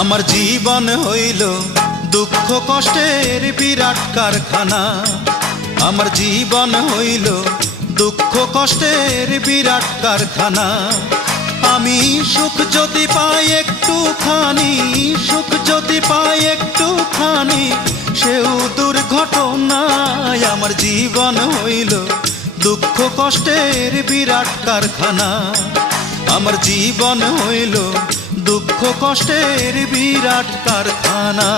আমার জীবন হইল দুঃখ কষ্টের বিরাট কারখানা। আমার জীবন হইল দুঃখ কষ্টের বিরাট কারখানা। আমি সুখ যদি পাই একটুখানি, সুখ যদি পাই একটুখানি, সেও দুর্ঘটনায়। আমার জীবন হইল দুঃখ কষ্টের বিরাট কারখানা। আমার জীবন হইল দুঃখ কষ্টের বিরাট কারখানা।